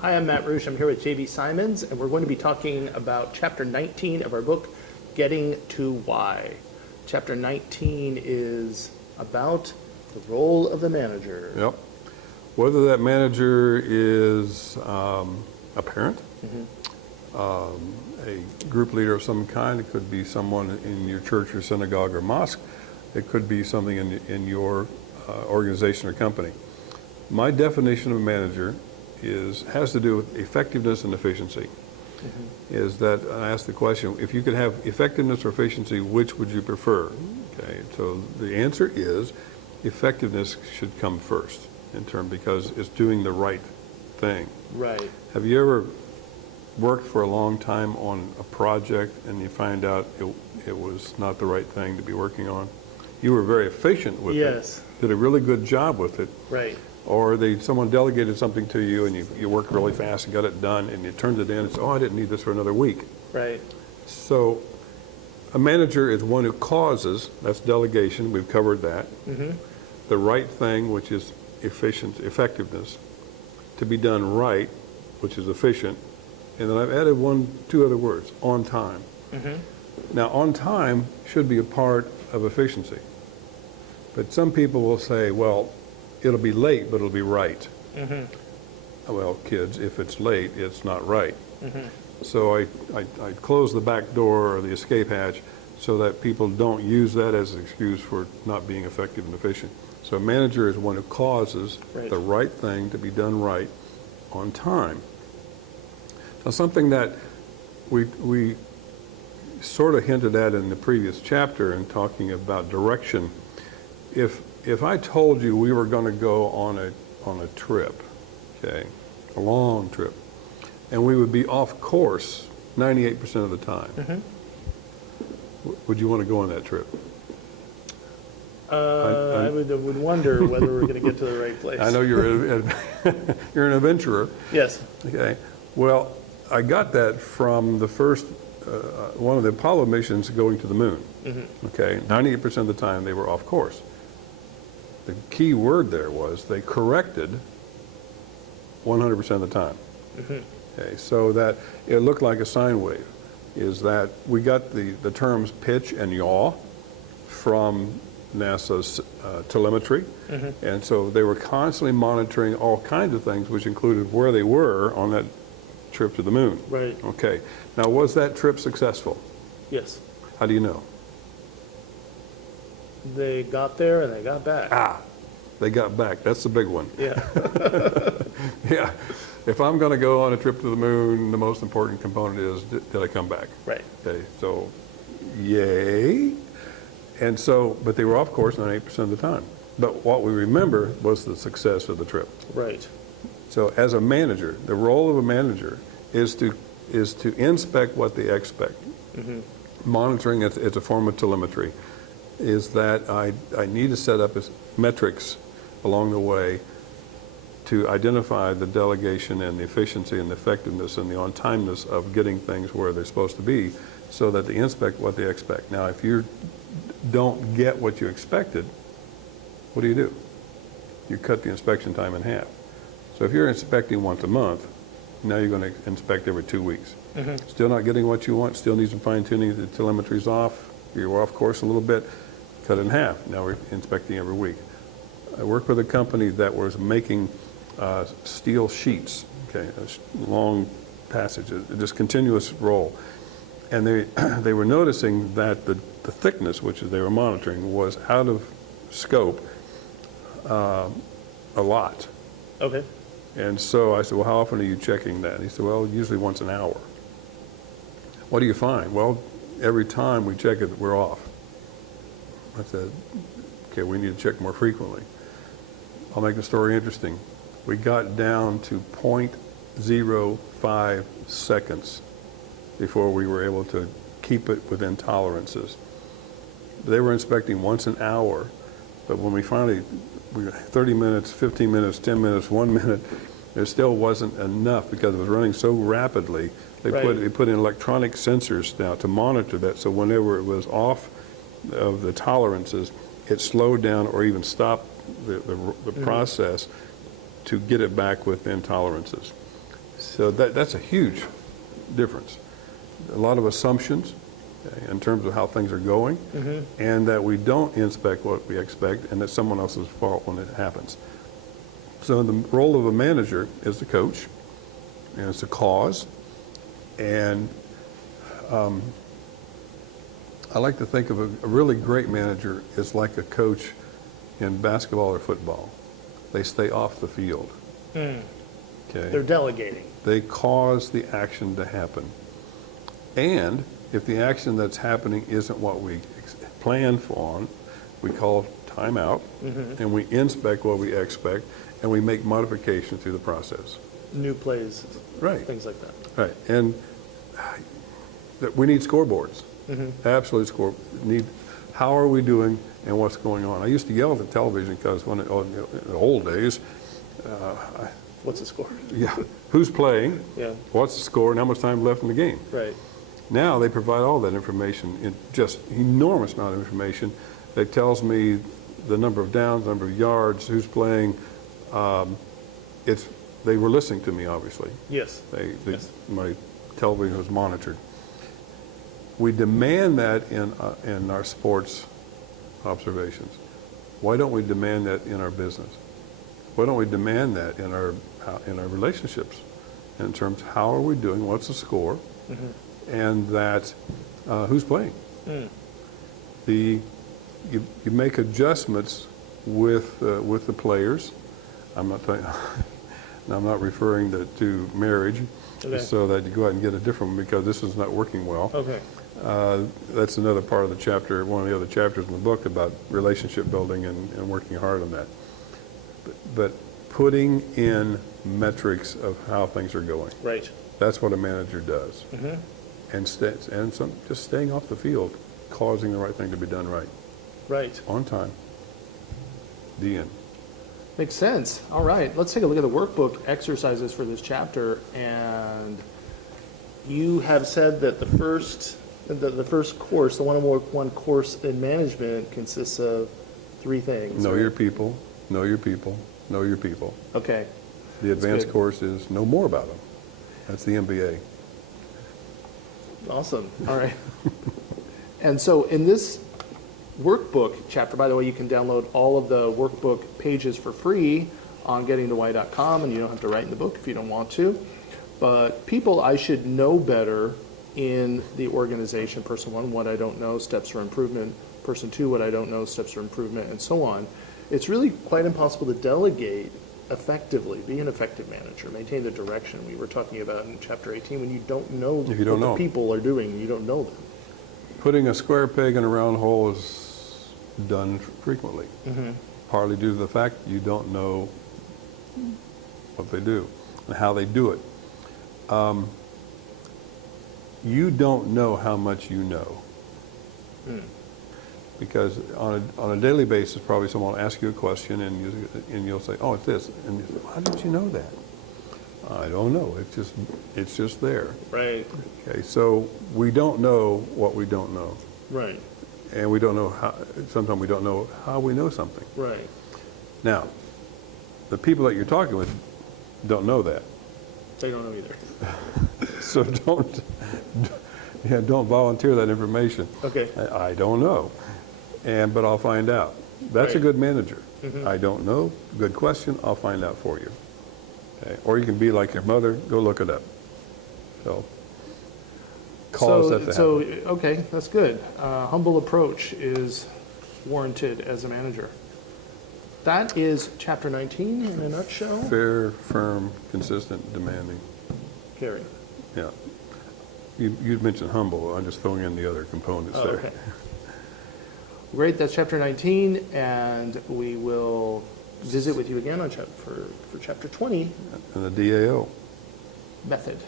Hi, I'm Matt Roosh. I'm here with J.B. Symons, and we're going to be talking about Chapter 19 of our book, Getting to Why. Chapter 19 is about the role of the manager. Yep. Whether that manager is a parent, a group leader of some kind, it could be someone in your church or synagogue or mosque, it could be something in your organization or company. My definition of a manager has to do with effectiveness and efficiency. Is that I ask the question, if you could have effectiveness or efficiency, which would you prefer? Okay, so the answer is effectiveness should come first because it's doing the right thing. Right. Have you ever worked for a long time on a project and you find out it was not the right thing to be working on? You were very efficient with Yes. it, did a really good job with it. Right. Or someone delegated something to you and you worked really fast and got it done and you turned it in and said, oh, I didn't need this for another week. Right. So a manager is one who causes, that's delegation, we've covered that, the right thing, which is effectiveness, to be done right, which is efficient, and then I've added two other words, on time. Now, on time should be a part of efficiency. But some people will say, well, it'll be late, but it'll be right. Well, kids, if it's late, it's not right. So I close the back door or the escape hatch so that people don't use that as an excuse for not being effective and efficient. So a manager is one who causes the right thing to be done right on time. Now, something that we sort of hinted at in the previous chapter in talking about direction, if I told you we were going to go on a trip, okay, a long trip, and we would be off course 98% of the time, would you want to go on that trip? I would wonder whether we're going to get to the right place. I know you're an adventurer. Yes. Okay. Well, I got that from the first one of the Apollo missions going to the moon. Okay, 98% of the time they were off course. The key word there was they corrected 100% of the time. Okay, so that it looked like a sine wave. Is that we got the terms pitch and yaw from NASA's telemetry, and so they were constantly monitoring all kinds of things, which included where they were on that trip to the moon. Right. Okay. Now, was that trip successful? Yes. How do you know? They got there and they got back. They got back. That's the big one. Yeah. Yeah. If I'm going to go on a trip to the moon, the most important component is, did I come back? Right. Okay. So, yay. And so, but they were off course 98% of the time. But what we remember was the success of the trip. Right. So as a manager, the role of a manager is to inspect what they expect. Monitoring, it's a form of telemetry, is that I need to set up metrics along the way to identify the delegation and the efficiency and the effectiveness and the on-timeness of getting things where they're supposed to be so that they inspect what they expect. Now, if you don't get what you expected, what do? You cut the inspection time in half. So if you're inspecting once a month, now you're going to inspect every 2 weeks. Still not getting what you want, still need some fine-tuning, the telemetry's off, you're off course a little bit, cut it in half. Now we're inspecting every week. I worked with a company that was making steel sheets, okay, a long passage, just continuous roll. And they were noticing that the thickness, which they were monitoring, was out of scope a lot. Okay. And so I said, well, how often are you checking that? And he said, well, usually once an hour. What do you find? Well, every time we check it, we're off. I said, okay, we need to check more frequently. I'll make the story interesting. We got down to 0.05 seconds before we were able to keep it within tolerances. They were inspecting once an hour, but when we finally, 30 minutes, 15 minutes, 10 minutes, 1 minute, there still wasn't enough because it was running so rapidly. They put in electronic sensors now to monitor that, so whenever it was off of the tolerances, it slowed down or even stopped the process to get it back within tolerances. So that's a huge difference. A lot of assumptions in terms of how things are going, and that we don't inspect what we expect, and it's someone else's fault when it happens. So the role of a manager is the coach, and it's a cause, and I like to think of a really great manager is like a coach in basketball or football. They stay off the field. Okay? They're delegating. They cause the action to happen. And if the action that's happening isn't what we planned on, we call timeout, and we inspect what we expect, and we make modifications through the process. New plays, Right. things like that. Right. And we need scoreboards. Absolute score. How are we doing and what's going on? I used to yell at the television because in the old days, What's the score? yeah, who's playing, Yeah, what's the score, and how much time left in the game. right. Now they provide all that information, in just enormous amount of information that tells me the number of downs, number of yards, who's playing. They were listening to me, obviously. Yes. Yes. My television was monitored. We demand that in our sports observations. Why don't we demand that in our business? Why don't we demand that in our relationships? In terms of how are we doing? What's the score? And that who's playing? You make adjustments with the players. I'm not referring to marriage, Okay. so that you go out and get a different one because this is not working well. Okay. That's another part of the chapter, one of the other chapters in the book about relationship building and working hard on that. But putting in metrics of how things are going. Right. That's what a manager does. And just staying off the field, causing the right thing to be done right, Right. on time. The end. Makes sense. All right. Let's take a look at the workbook exercises for this chapter. And you have said that the first course, the 101 course in management, consists of 3 things. Know right? your people, know your people, know your people. Okay. The advanced good. course is know more about them. That's the MBA. Awesome. All right. And so in this workbook chapter, by the way, you can download all of the workbook pages for free on gettingtowhy.com, and you don't have to write in the book if you don't want to. But people I should know better in the organization: person 1, what I don't know, steps for improvement; person 2, what I don't know, steps for improvement, and so on. It's really quite impossible to delegate effectively, be an effective manager, maintain the direction we were talking about in chapter 18 when you don't know what the people are doing, you don't know them. Putting a square peg in a round hole is done frequently, partly due to the fact you don't know what they do and how they do it. You don't know how much you know. Because on a daily basis, probably someone will ask you a question and you'll say, oh, it's this. And you say, how did you know that? I don't know. It's just there. Right. Okay, so we don't know what we don't know. Right. And we don't know how, sometimes we don't know how we know something. Right. Now, the people that you're talking with don't know that. They don't know either. So don't volunteer that information. Okay. I don't know, but I'll find out. That's a Right. good manager. I don't know, good question, I'll find out for you. Okay. Or you can be like your mother, go look it up. So cause that to happen. Okay, that's good. Humble approach is warranted as a manager. That is chapter 19 in a nutshell. Fair, firm, consistent, demanding. Carrie. Yeah. You mentioned humble. I'm just throwing in the other components there. Okay. Great, that's chapter 19, and we will visit with you again on for chapter 20, And the DAO. method.